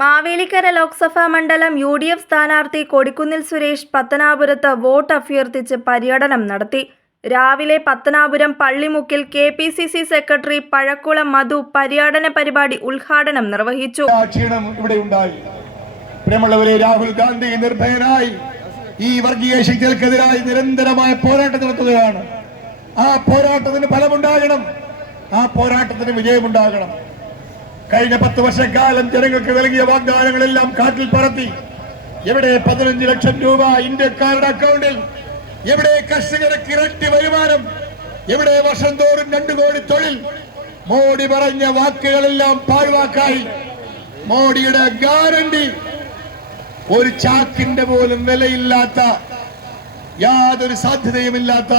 മാവേലിക്കര ലോക്സഭാ മണ്ഡലം UDF സ്ഥാനാർത്ഥി കൊടിക്കുന്നിൽ സുരേഷ് പത്തനാപുരത്ത് വോട്ട് അഭ്യർത്ഥിച്ച് പര്യടനം നടത്തി. രാവിലെ പത്തനാപുരം പള്ളിമുക്കിൽ KPCC സെക്രട്ടറി പഴക്കുളം മധു പര്യടന പരിപാടി ഉദ്ഘാടനം നിർവഹിച്ചു. രാഹുൽ ഗാന്ധി നിർഭയനായി ഈ വർഗീയ ശക്തികൾക്കെതിരായി നിരന്തരമായ പോരാട്ടം നടത്തുകയാണ്. ആ പോരാട്ടത്തിന് ഫലമുണ്ടാകണം, ആ പോരാട്ടത്തിന് വിജയമുണ്ടാകണം. കഴിഞ്ഞ 10 വർഷക്കാലം ജനങ്ങൾക്ക് നൽകിയ വാഗ്ദാനങ്ങളെല്ലാം കാറ്റിൽ പറത്തി. എവിടെ 15 ലക്ഷം രൂപ ഇന്ത്യക്കാരുടെ അക്കൗണ്ടിൽ, എവിടെ കർഷകർക്ക് ഇരട്ടി വരുമാനം, എവിടെ വർഷം തോറും 2 കോടി തൊഴിൽ. മോഡി പറഞ്ഞ വാക്കുകളെല്ലാം പാഴ്വാക്കായി. മോഡിയുടെ ഗ്യാരണ്ടി ഒരു ചാക്കിന്റെ പോലും വിലയില്ലാത്ത, യാതൊരു സാധ്യതയുമില്ലാത്ത,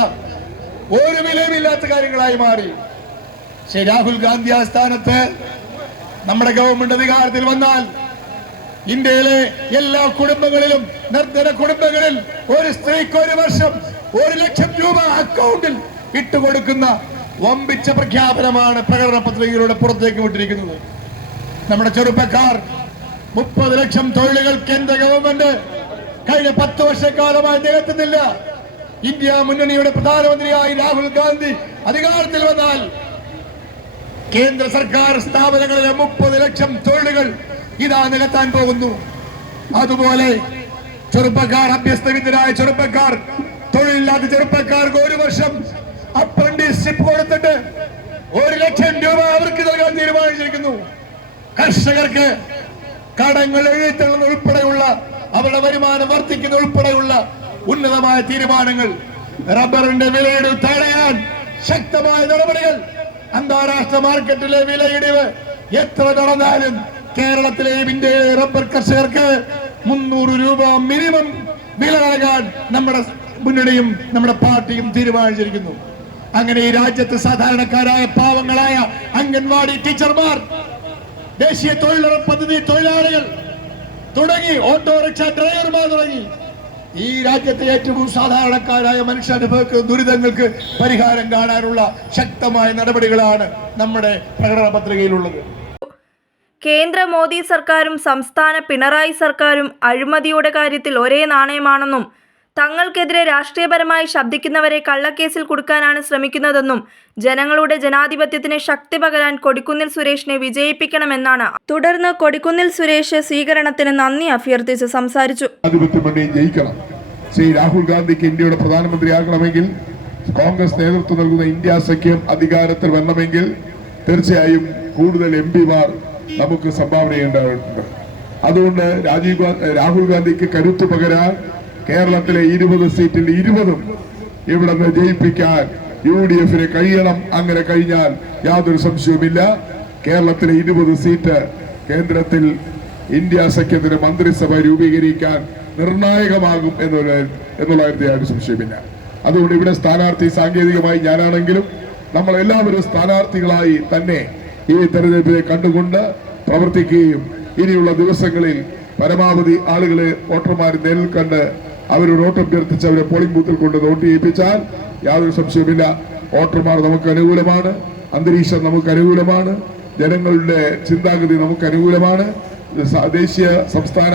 ഒരു വിലയുമില്ലാത്ത കാര്യങ്ങളായി മാറി. ശ്രീ രാഹുൽ ഗാന്ധി ആസ്ഥാനത്ത് നമ്മുടെ ഗവൺമെന്റ് അധികാരത്തിൽ വന്നാൽ ഇന്ത്യയിലെ എല്ലാ കുടുംബങ്ങളിലും, നിർധന കുടുംബങ്ങളിൽ ഒരു സ്ത്രീക്ക് ഒരു വർഷം 1 ലക്ഷം രൂപ അക്കൗണ്ടിൽ ഇട്ടുകൊടുക്കുന്ന വമ്പിച്ച പ്രഖ്യാപനമാണ് പ്രകടന പത്രികയിലൂടെ പുറത്തേക്ക് വിട്ടിരിക്കുന്നത്. നമ്മുടെ ചെറുപ്പക്കാർ 30 ലക്ഷം തൊഴിലുകൾ കേന്ദ്ര ഗവൺമെന്റ് കഴിഞ്ഞ 10 വർഷക്കാലമായി നികത്തുന്നില്ല. ഇന്ത്യ മുന്നണിയുടെ പ്രധാനമന്ത്രിയായി രാഹുൽ ഗാന്ധി അധികാരത്തിൽ വന്നാൽ കേന്ദ്ര സർക്കാർ സ്ഥാപനങ്ങളിലെ 30 ലക്ഷം തൊഴിലുകൾ ഇതാ നികത്താൻ പോകുന്നു. അതുപോലെ ചെറുപ്പക്കാർ, അഭ്യസ്തവിദ്യരായ ചെറുപ്പക്കാർ, തൊഴിലില്ലാത്ത ചെറുപ്പക്കാർക്ക് 1 വർഷം അപ്രന്റീസ്ഷിപ്പ് കൊടുത്തിട്ട് 1 ലക്ഷം രൂപ അവർക്ക് നൽകാൻ തീരുമാനിച്ചിരിക്കുന്നു. കർഷകർക്ക് കടങ്ങൾ എഴുതിത്തള്ളുന്ന ഉൾപ്പെടെയുള്ള, അവരുടെ വരുമാനം വർദ്ധിക്കുന്ന ഉൾപ്പെടെയുള്ള ഉന്നതമായ തീരുമാനങ്ങൾ. റബ്ബറിന്റെ വിലയിടിവ് തടയാൻ ശക്തമായ നടപടികൾ. അന്താരാഷ്ട്ര മാർക്കറ്റിലെ വിലയിടിവ് എത്ര നടന്നാലും കേരളത്തിലെയും ഇന്ത്യയിലെ റബ്ബർ കർഷകർക്ക് 300 രൂപ മിനിമം വില നൽകാൻ നമ്മുടെ മുന്നണിയും നമ്മുടെ പാർട്ടിയും തീരുമാനിച്ചിരിക്കുന്നു. അങ്ങനെ ഈ രാജ്യത്ത് സാധാരണക്കാരായ പാവങ്ങളായ അംഗൻവാടി ടീച്ചർമാർ, ദേശീയ തൊഴിലുറപ്പ് പദ്ധതി തൊഴിലാളികൾ തുടങ്ങി, ഓട്ടോറിക്ഷ ഡ്രൈവർമാർ തുടങ്ങി ഈ രാജ്യത്തെ ഏറ്റവും സാധാരണക്കാരായ മനുഷ്യാനുഭവിക്കുന്ന ദുരിതങ്ങൾക്ക് പരിഹാരം കാണാനുള്ള ശക്തമായ നടപടികളാണ് നമ്മുടെ പ്രകടന പത്രികയിലുള്ളത്. കേന്ദ്ര മോദി സർക്കാരും സംസ്ഥാന പിണറായി സർക്കാരും അഴിമതിയുടെ കാര്യത്തിൽ ഒരേ നാണയമാണെന്നും തങ്ങൾക്കെതിരെ രാഷ്ട്രീയപരമായി ശബ്ദിക്കുന്നവരെ കള്ളക്കേസിൽ കുടുക്കാനാണ് ശ്രമിക്കുന്നതെന്നും ജനങ്ങളുടെ ജനാധിപത്യത്തിന് ശക്തി പകരാൻ കൊടിക്കുന്നിൽ സുരേഷിനെ വിജയിപ്പിക്കണമെന്നാണ്. തുടർന്ന് കൊടിക്കുന്നിൽ സുരേഷ് സ്വീകരണത്തിന് നന്ദി അഭ്യർത്ഥിച്ച് സംസാരിച്ചു. ശ്രീ രാഹുൽ ഗാന്ധിക്ക് ഇന്ത്യയുടെ പ്രധാനമന്ത്രിയാകണമെങ്കിൽ, കോൺഗ്രസ് നേതൃത്വം നൽകുന്ന ഇന്ത്യ സഖ്യം അധികാരത്തിൽ വരണമെങ്കിൽ തീർച്ചയായും കൂടുതൽ MP-മാർ നമുക്ക് സംഭാവന ചെയ്യേണ്ടതുണ്ട്. അതുകൊണ്ട് രാഹുൽ ഗാന്ധിക്ക് കരുത്തു പകരാൻ കേരളത്തിലെ 20 സീറ്റിൽ 20ഉം ഇവിടെ നിന്ന് ജയിപ്പിക്കാൻ UDF-ന് കഴിയണം. അങ്ങനെ കഴിഞ്ഞാൽ യാതൊരു സംശയവുമില്ല, കേരളത്തിലെ 20 സീറ്റ് കേന്ദ്രത്തിൽ ഇന്ത്യ സഖ്യത്തിന് മന്ത്രിസഭ രൂപീകരിക്കാൻ നിർണായകമാകും എന്നുള്ള യാതൊരു സംശയമില്ല. അതുകൊണ്ട് ഇവിടെ സ്ഥാനാർത്ഥി സാങ്കേതികമായി ഞാനാണെങ്കിലും നമ്മളെല്ലാവരും സ്ഥാനാർത്ഥികളായി തന്നെ ഈ തെരഞ്ഞെടുപ്പിനെ കണ്ടുകൊണ്ട് പ്രവർത്തിക്കുകയും ഇനിയുള്ള ദിവസങ്ങളിൽ പരമാവധി ആളുകളെ വോട്ടർമാരെ നേരിൽ കണ്ട് അവരോട് വോട്ട് അഭ്യർത്ഥിച്ച് അവരെ പോളിംഗ് ബൂത്തിൽ കൊണ്ട് വോട്ട് ചെയ്യിപ്പിച്ചാൽ യാതൊരു സംശയമില്ല, വോട്ടർമാർ നമുക്ക് അനുകൂലമാണ്, അന്തരീക്ഷം നമുക്ക് അനുകൂലമാണ്, ജനങ്ങളുടെ ചിന്താഗതി നമുക്ക് അനുകൂലമാണ്, ദേശീയ സംസ്ഥാന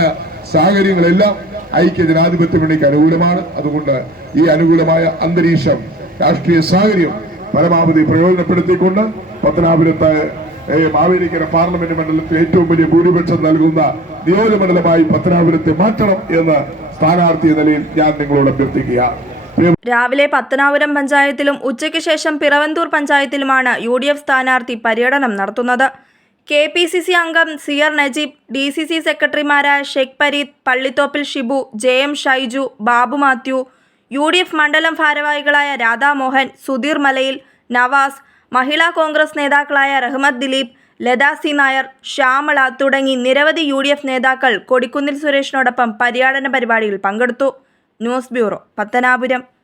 സാഹചര്യങ്ങളെല്ലാം ഐക്യ ജനാധിപത്യ മുന്നണിക്ക് അനുകൂലമാണ്. അതുകൊണ്ട് ഈ അനുകൂലമായ അന്തരീക്ഷം, രാഷ്ട്രീയ സാഹചര്യം പരമാവധി പ്രയോജനപ്പെടുത്തിക്കൊണ്ട് പത്തനാപുരത്ത് മാവേലിക്കര പാർലമെന്റ് മണ്ഡലത്തിൽ ഏറ്റവും വലിയ ഭൂരിപക്ഷം നൽകുന്ന നിയോജകമണ്ഡലമായി പത്തനാപുരത്തെ മാറ്റണം എന്ന് സ്ഥാനാർത്ഥി നിലയിൽ ഞാൻ നിങ്ങളോട് അഭ്യർത്ഥിക്കുക. രാവിലെ പത്തനാപുരം പഞ്ചായത്തിലും ഉച്ചയ്ക്ക് ശേഷം പിറവന്തൂർ പഞ്ചായത്തിലുമാണ് UDF സ്ഥാനാർത്ഥി പര്യടനം നടത്തുന്നത്. KPCC അംഗം CR നജീബ്, DCC സെക്രട്ടറിമാരായ ഷെയ്ഖ് പരീദ്, പള്ളിത്തോപ്പിൽ ഷിബു, JM ഷൈജു, ബാബു മാത്യു, UDF മണ്ഡലം ഭാരവാഹികളായ രാധാമോഹൻ, സുധീർ മലയിൽ, നവാസ്, മഹിളാ കോൺഗ്രസ് നേതാക്കളായ റഹ്മത്ത് ദിലീപ്, ലത സി നായർ, ശ്യാമള തുടങ്ങി നിരവധി UDF നേതാക്കൾ കൊടിക്കുന്നിൽ സുരേഷിനോടൊപ്പം പര്യടന പരിപാടിയിൽ പങ്കെടുത്തു. News bureau, Pathanapuram.